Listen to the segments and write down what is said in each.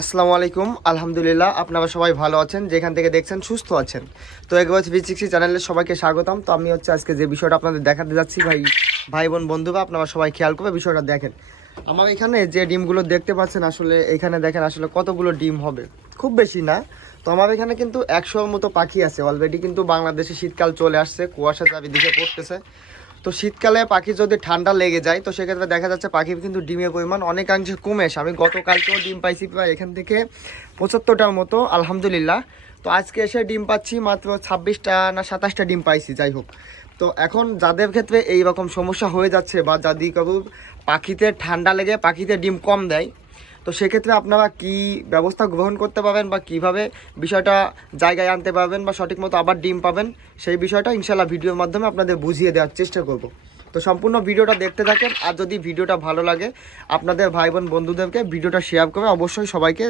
আসসালামু আলাইকুম। আলহামদুলিল্লাহ, আপনারা সবাই ভালো আছেন, যেখান থেকে দেখছেন সুস্থ আছেন। তো একবার 360 চ্যানেলে সবাইকে স্বাগতম। তো আমি আজকে যে বিষয়টা আপনাদের দেখাতে যাচ্ছি, ভাই বোন বন্ধুরা, আপনারা সবাই খেয়াল করে বিষয়টা দেখেন। আমার এখানে যে ডিমগুলো দেখতে পাচ্ছেন, আসলে এখানে দেখেন আসলে কতগুলো ডিম হবে, খুব বেশি না। তো আমার এখানে কিন্তু 100-র মতো পাখি আছে অলরেডি। কিন্তু বাংলাদেশে শীতকাল চলে আসছে, কুয়াশা চারিদিকে পড়তেছে। তো শীতকালে পাখি যদি ঠান্ডা লেগে যায়, তো সেক্ষেত্রে দেখা যাচ্ছে পাখির কিন্তু ডিমের পরিমাণ অনেকাংশে কমে আসে। আমি গতকালকেও ডিম পাইছি প্রায় এখান থেকে 75টার মতো, আলহামদুলিল্লাহ। তো আজকে এসে ডিম পাচ্ছি মাত্র 26টা না 27টা ডিম পাইছি, যাই হোক। তো এখন যাদের ক্ষেত্রে এই রকম সমস্যা হয়ে যাচ্ছে, বা যাদের কারো পাখিতে ঠান্ডা লেগে পাখিতে ডিম কম দেয়, তো সেক্ষেত্রে আপনারা কি ব্যবস্থা গ্রহণ করতে পারবেন, বা কিভাবে বিষয়টা জায়গায় আনতে পারবেন, বা সঠিক মতো আবার ডিম পাবেন, সেই বিষয়টা ইনশাল্লাহ ভিডিওর মাধ্যমে আপনাদের বুঝিয়ে দেওয়ার চেষ্টা করব। তো সম্পূর্ণ ভিডিওটা দেখতে থাকেন। আর যদি ভিডিওটা ভালো লাগে, আপনাদের ভাই বোন বন্ধুদেরকে ভিডিওটা শেয়ার করে অবশ্যই সবাইকে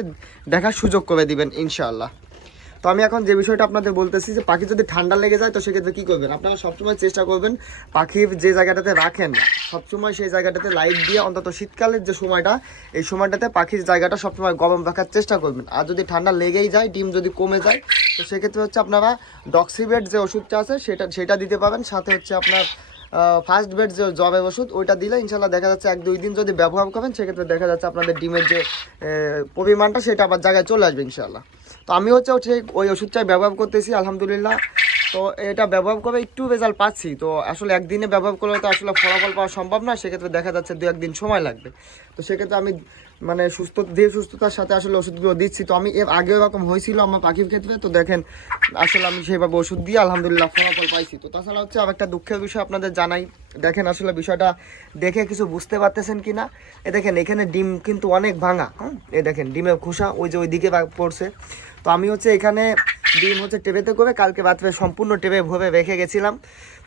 দেখার সুযোগ করে দিবেন ইনশাআল্লাহ। তো আমি এখন যে বিষয়টা আপনাদের বলতেছি, যে পাখি যদি ঠান্ডা লেগে যায়, তো সেক্ষেত্রে কী করবেন, আপনারা সবসময় চেষ্টা করবেন পাখির যে জায়গাটাতে রাখেন সবসময় সেই জায়গাটাতে লাইট দিয়ে, অন্তত শীতকালের যে সময়টা, এই সময়টাতে পাখির জায়গাটা সবসময় গরম রাখার চেষ্টা করবেন। আর যদি ঠান্ডা লেগেই যায়, ডিম যদি কমে যায়, তো সেক্ষেত্রে আপনারা ডক্সিবেট যে ওষুধটা আছে সেটা দিতে পারেন। সাথে আপনার ফার্স্ট বেড যে জ্বরের ওষুধ, ওইটা দিলে ইনশাল্লাহ দেখা যাচ্ছে 1-2 দিন যদি ব্যবহার করেন, সেক্ষেত্রে দেখা যাচ্ছে আপনাদের ডিমের যে পরিমাণটা সেটা আবার জায়গায় চলে আসবে ইনশাল্লাহ। তো আমি ঠিক ওই ওষুধটাই ব্যবহার করতেছি, আলহামদুলিল্লাহ। তো এটা ব্যবহার করে একটু রেজাল্ট পাচ্ছি। তো আসলে একদিনে ব্যবহার করলে তো আসলে ফলাফল পাওয়া সম্ভব না, সেক্ষেত্রে দেখা যাচ্ছে 2-1 দিন সময় লাগবে। তো সেক্ষেত্রে আমি মানে সুস্থতার সাথে আসলে ওষুধগুলো দিচ্ছি। তো আমি এর আগেও এরকম হয়েছিল আমার পাখির ক্ষেত্রে। তো দেখেন আসলে আমি সেইভাবে ওষুধ দিয়ে আলহামদুলিল্লাহ ফলাফল পাইছি। তো তাছাড়া আর একটা দুঃখের বিষয় আপনাদের জানাই। দেখেন আসলে বিষয়টা দেখে কিছু বুঝতে পারতেছেন কি না। দেখেন এখানে ডিম কিন্তু অনেক ভাঙা। হ্যাঁ, দেখেন ডিমের খোসা ওই যে ওইদিকে পড়ছে। তো আমি এখানে ডিম টেপেতে করে কালকে রাত্রে সম্পূর্ণ টেপে ভরে রেখে গেছিলাম।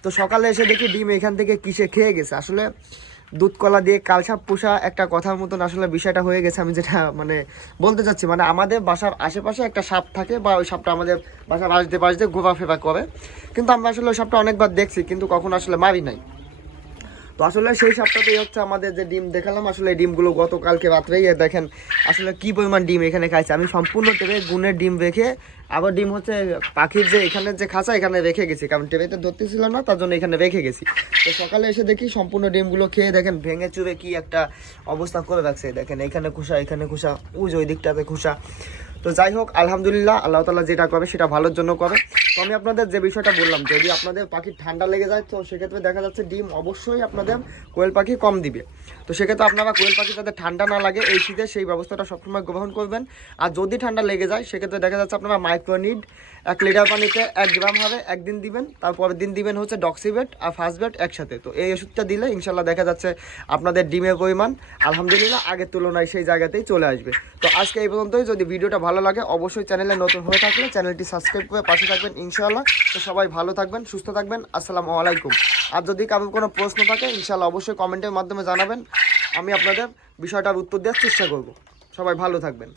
তো সকালে এসে দেখি ডিম এখান থেকে কিসে খেয়ে গেছে। আসলে দুধ কলা দিয়ে কালসাপ পোষা একটা কথার মতন আসলে বিষয়টা হয়ে গেছে। আমি যেটা বলতে চাচ্ছি, আমাদের বাসার আশেপাশে একটা সাপ থাকে, বা ওই সাপটা আমাদের বাসার পাশে ঘোরাফেরা করে। কিন্তু আমরা আসলে ওই সাপটা অনেকবার দেখছি, কিন্তু কখনো আসলে মারি নাই। তো আসলে সেই সাপটাতেই আমাদের যে ডিম দেখালাম, আসলে এই ডিমগুলো গতকালকে রাত্রেই দেখেন আসলে কি পরিমাণ ডিম এখানে খাইছে। আমি সম্পূর্ণ টেপে গুনের ডিম রেখে আবার ডিম পাখির যে এখানে যে খাঁচা, এখানে রেখে গেছি, কারণ টেপেতে ধরতেছিল না, তার জন্য এখানে রেখে গেছি। তো সকালে এসে দেখি সম্পূর্ণ ডিমগুলো খেয়ে দেখেন ভেঙে চুরে কি একটা অবস্থা করে রাখছে। দেখেন এখানে খোসা, এখানে খোসা, ওই দিকটাতে খোসা। তো যাই হোক, আলহামদুলিল্লাহ, আল্লাহ তাআলা যেটা করে সেটা ভালোর জন্য করে। তো আমি আপনাদের যে বিষয়টা বললাম, যদি আপনাদের পাখির ঠান্ডা লেগে যায়, তো সেক্ষেত্রে দেখা যাচ্ছে ডিম অবশ্যই আপনাদের কোয়েল পাখি কম দিবে। তো সেক্ষেত্রে আপনারা কোয়েল পাখি যাতে ঠান্ডা না লাগে এই শীতে, সেই ব্যবস্থাটা সবসময় গ্রহণ করবেন। আর যদি ঠান্ডা লেগে যায়, সেক্ষেত্রে দেখা যাচ্ছে আপনারা মাইক্রোনিড 1 লিটার পানিতে 1 গ্রাম হবে, একদিন দিবেন। তারপরের দিন দিবেন ডক্সিবেট আর ফার্স্টবেট একসাথে। তো এই ওষুধটা দিলে ইনশাল্লাহ দেখা যাচ্ছে আপনাদের ডিমের পরিমাণ আলহামদুলিল্লাহ আগের তুলনায় সেই জায়গাতেই চলে আসবে। তো আজকে এই পর্যন্তই। যদি ভিডিওটা ভালো লাগে, অবশ্যই চ্যানেলে নতুন হয়ে থাকলে চ্যানেলটি সাবস্ক্রাইব করে পাশে থাকবেন ইনশাআল্লাহ। তো সবাই ভালো থাকবেন, সুস্থ থাকবেন। আসসালামু আলাইকুম। আর যদি কারোর কোনো প্রশ্ন থাকে, ইনশাআল্লাহ অবশ্যই কমেন্টের মাধ্যমে জানাবেন। আমি আপনাদের বিষয়টার উত্তর দেওয়ার চেষ্টা করব। সবাই ভালো থাকবেন।